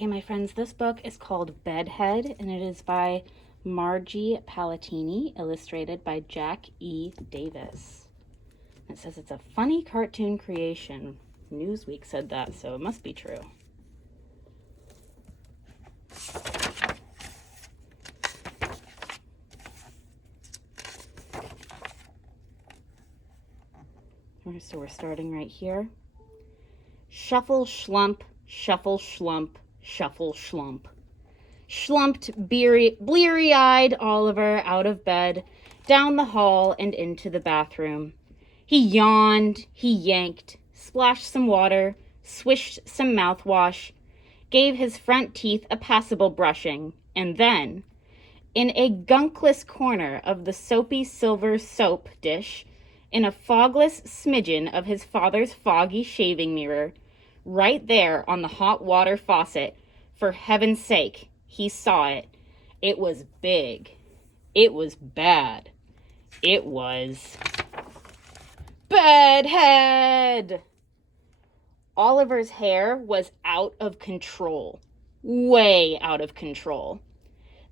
Okay, my friends, this book is called Bedhead, and it is by Margie Palatini, illustrated by Jack E. Davis. It says it's a funny cartoon creation. Newsweek said that, so it must be true. So we're starting right here. Shuffle, schlump, shuffle, schlump, shuffle, schlump. Schlumped, bleary-eyed Oliver out of bed, down the hall and into the bathroom. He yawned, he yanked, splashed some water, swished some mouthwash, gave his front teeth a passable brushing, and then, in a gunkless corner of the soapy silver soap dish, in a fogless smidgen of his father's foggy shaving mirror, right there on the hot water faucet, for heaven's sake, he saw it. It was big. It was bad. It was Bedhead. Oliver's hair was out of control. Way out of control.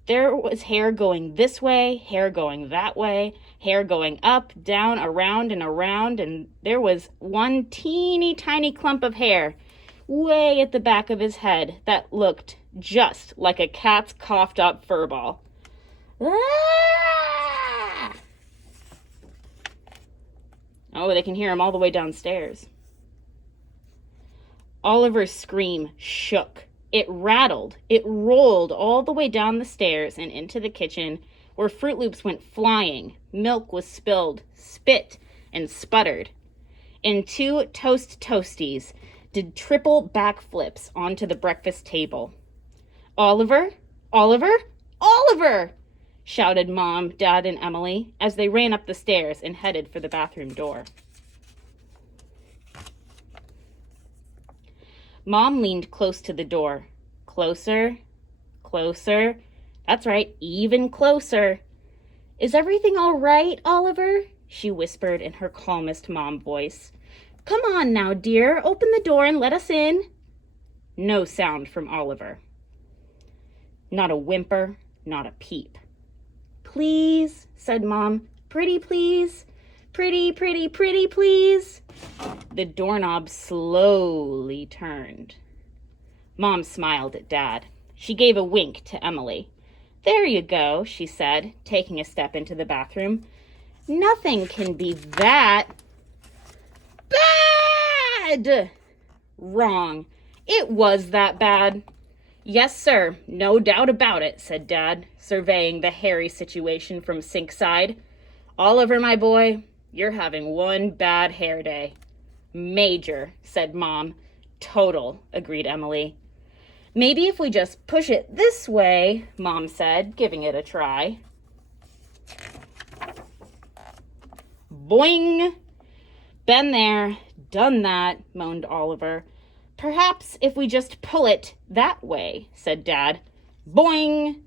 There was hair going this way, hair going that way, hair going up, down, around, and there was one teeny tiny clump of hair way at the back of his head that looked just like a cat's coughed up furball. Ah! Oh, they can hear him all the way downstairs. Oliver's scream shook. It rattled. It rolled all the way down the stairs and into the kitchen, where Fruit Loops went flying. Milk was spilled, spit, and sputtered. And two toast toasties did triple backflips onto the breakfast table. Oliver, Oliver, Oliver! Shouted Mom, Dad, and Emily as they ran up the stairs and headed for the bathroom door. Mom leaned close to the door. Closer, closer. That's right, even closer. Is everything all right, Oliver? She whispered in her calmest mom voice. Come on now, dear. Open the door and let us in. No sound from Oliver. Not a whimper, not a peep. Please, said Mom. Pretty, please. Pretty, pretty, pretty, please. The doorknob slowly turned. Mom smiled at Dad. She gave a wink to Emily. There you go, she said, taking a step into the bathroom. Nothing can be that bad. Wrong. It was that bad. Yes, sir, no doubt about it, said Dad, surveying the hairy situation from sink side. Oliver, my boy, you're having one bad hair day. Major, said Mom. Total, agreed Emily. Maybe if we just push it this way, Mom said, giving it a try. Boing! Been there, done that, moaned Oliver. Perhaps if we just pull it that way, said Dad. Boing!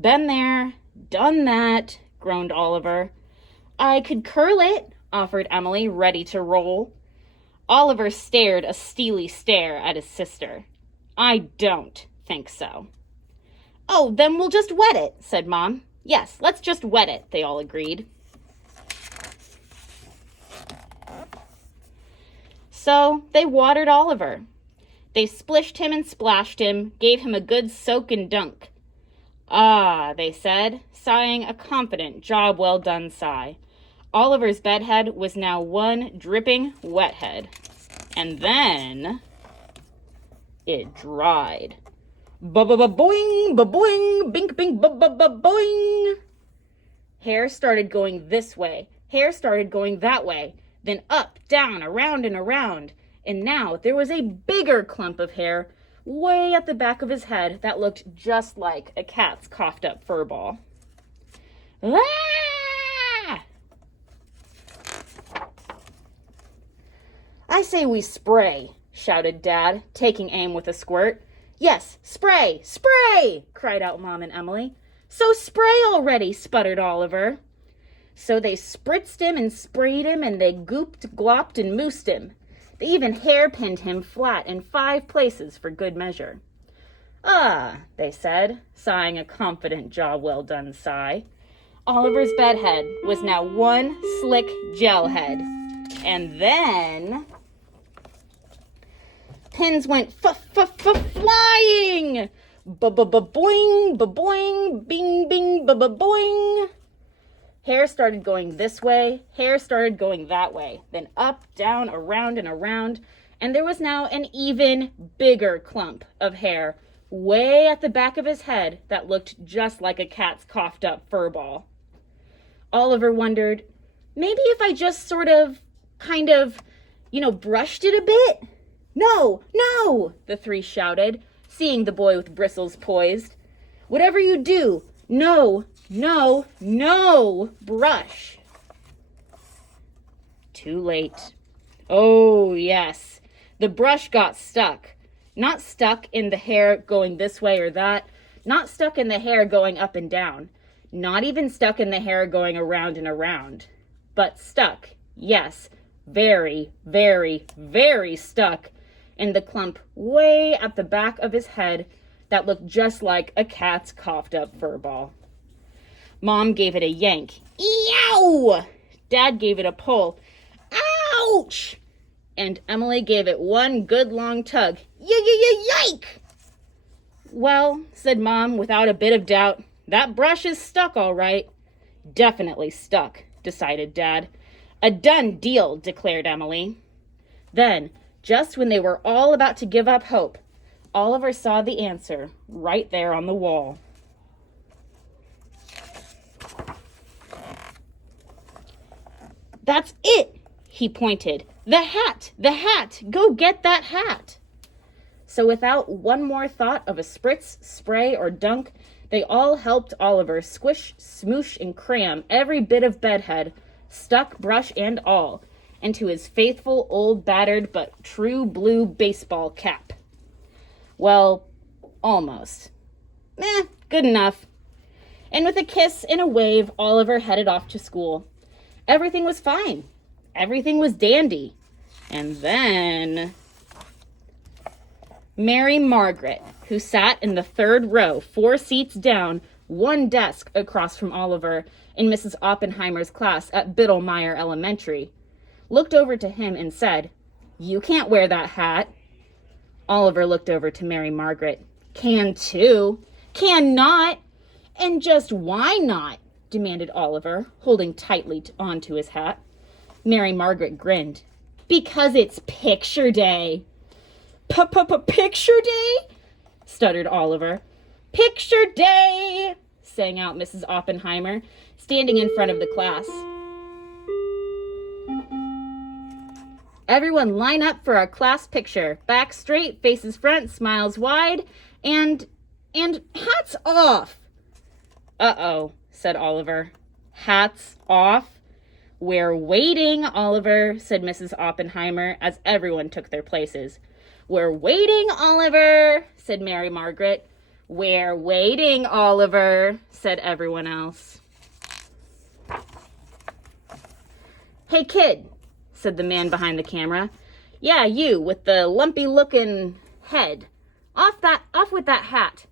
Been there, done that, groaned Oliver. I could curl it, offered Emily, ready to roll. Oliver stared a steely stare at his sister. I don't think so. Oh, then we'll just wet it, said Mom. Yes, let's just wet it, they all agreed. So they watered Oliver. They splished him and splashed him, gave him a good soak and dunk. Ah, they said, sighing a confident, job well done sigh. Oliver's bedhead was now one dripping wet head. And then it dried. Ba-ba-ba-boing, ba-boing, bink-bink, ba-ba-ba-boing. Hair started going this way. Hair started going that way. Then up, down, around, and around. And now there was a bigger clump of hair way at the back of his head that looked just like a cat's coughed up furball. Ah! I say we spray, shouted Dad, taking aim with a squirt. Yes, spray, spray, cried out Mom and Emily. So spray already, sputtered Oliver. So they spritzed him and sprayed him, and they gooped, glopped, and moosed him. They even hairpinned him flat in 5 places for good measure. Ah, they said, sighing a confident job well done sigh. Oliver's bedhead was now one slick gel head. And then pins went flying. Ba-ba-ba-boing, ba-boing, bing, bing, ba-ba-boing. Hair started going this way, hair started going that way, then up, down, around, and around, and there was now an even bigger clump of hair way at the back of his head that looked just like a cat's coughed up fur ball. Oliver wondered, maybe if I just kind of, brushed it a bit? No, no, the three shouted, seeing the boy with bristles poised. Whatever you do, no, brush. Too late. Oh, yes. The brush got stuck. Not stuck in the hair going this way or that. Not stuck in the hair going up and down. Not even stuck in the hair going around and around. But stuck, yes, very, very, very stuck in the clump way at the back of his head that looked just like a cat's coughed up fur ball. Mom gave it a yank. Eow! Dad gave it a pull. Ouch! And Emily gave it one good long tug. Yike! Well, said Mom without a bit of doubt, that brush is stuck all right. Definitely stuck, decided Dad. A done deal, declared Emily. Then, just when they were all about to give up hope, Oliver saw the answer right there on the wall. That's it, he pointed. The hat! Go get that hat! So without one more thought of a spritz, spray, or dunk, they all helped Oliver squish, smoosh, and cram every bit of bedhead, stuck, brush, and all, into his faithful old battered but true blue baseball cap. Well, almost. Good enough. And with a kiss and a wave, Oliver headed off to school. Everything was fine. Everything was dandy. And then Mary Margaret, who sat in the third row, 4 seats down, 1 desk across from Oliver in Mrs. Oppenheimer's class at Biddlemeyer Elementary, looked over to him and said, "You can't wear that hat." Oliver looked over to Mary Margaret. "Can too." "Can not." "And just why not?" demanded Oliver, holding tightly onto his hat. Mary Margaret grinned. "Because it's picture day." Picture day?" stuttered Oliver. "Picture day," sang out Mrs. Oppenheimer, standing in front of the class. "Everyone line up for our class picture. Back straight, faces front, smiles wide, and hats off." "Uh-oh," said Oliver. "Hats off?" "We're waiting, Oliver," said Mrs. Oppenheimer as everyone took their places. "We're waiting, Oliver," said Mary Margaret. "We're waiting, Oliver," said everyone else. "Hey, kid," said the man behind the camera. "Yeah, you with the lumpy-looking head. Off with that hat."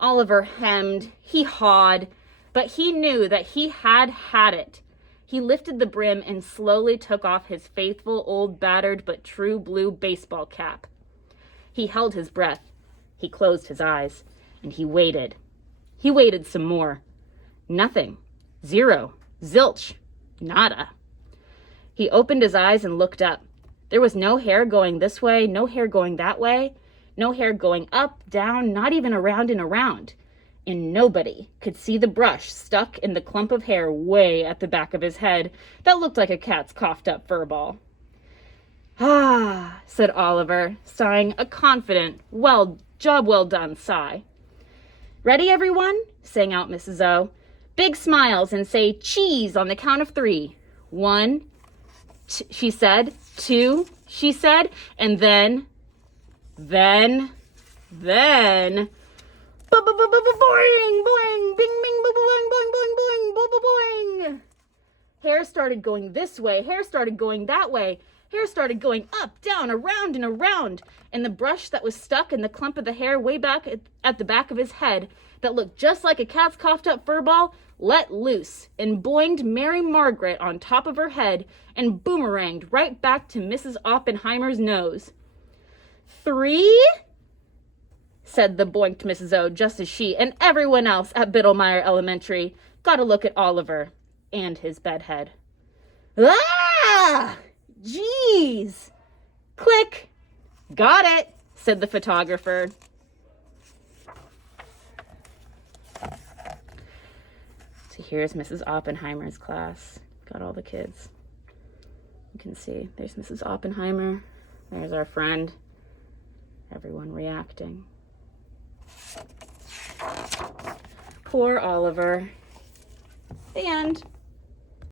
Oliver hemmed, he hawed, but he knew that he had it. He lifted the brim and slowly took off his faithful old battered but true blue baseball cap. He held his breath. He closed his eyes. And he waited. He waited some more. Nothing. Zero. Zilch. Nada. He opened his eyes and looked up. There was no hair going this way, no hair going that way, no hair going up, down, not even around and around. And nobody could see the brush stuck in the clump of hair way at the back of his head that looked like a cat's coughed up fur ball. "Ah," said Oliver, sighing a confident, job well done sigh. "Ready, everyone?" sang out Mrs. O. "Big smiles and say cheese on the count of 3. 1, she said. 2, she said. And then, boing, boing, bing, bing, boing, boing, boing, boing, boing, boing. Hair started going this way, hair started going that way. Hair started going up, down, around, and around, and the brush that was stuck in the clump of the hair way back at the back of his head that looked just like a cat's coughed up fur ball let loose and boinged Mary Margaret on top of her head and boomeranged right back to Mrs. Oppenheimer's nose. 3, said the boinked Mrs. O, just as she and everyone else at Biddlemeyer Elementary got a look at Oliver and his bedhead. Ah! Geez! Click! Got it, said the photographer. So here's Mrs. Oppenheimer's class. Got all the kids. You can see there's Mrs. Oppenheimer. There's our friend. Everyone reacting. Poor Oliver. The end.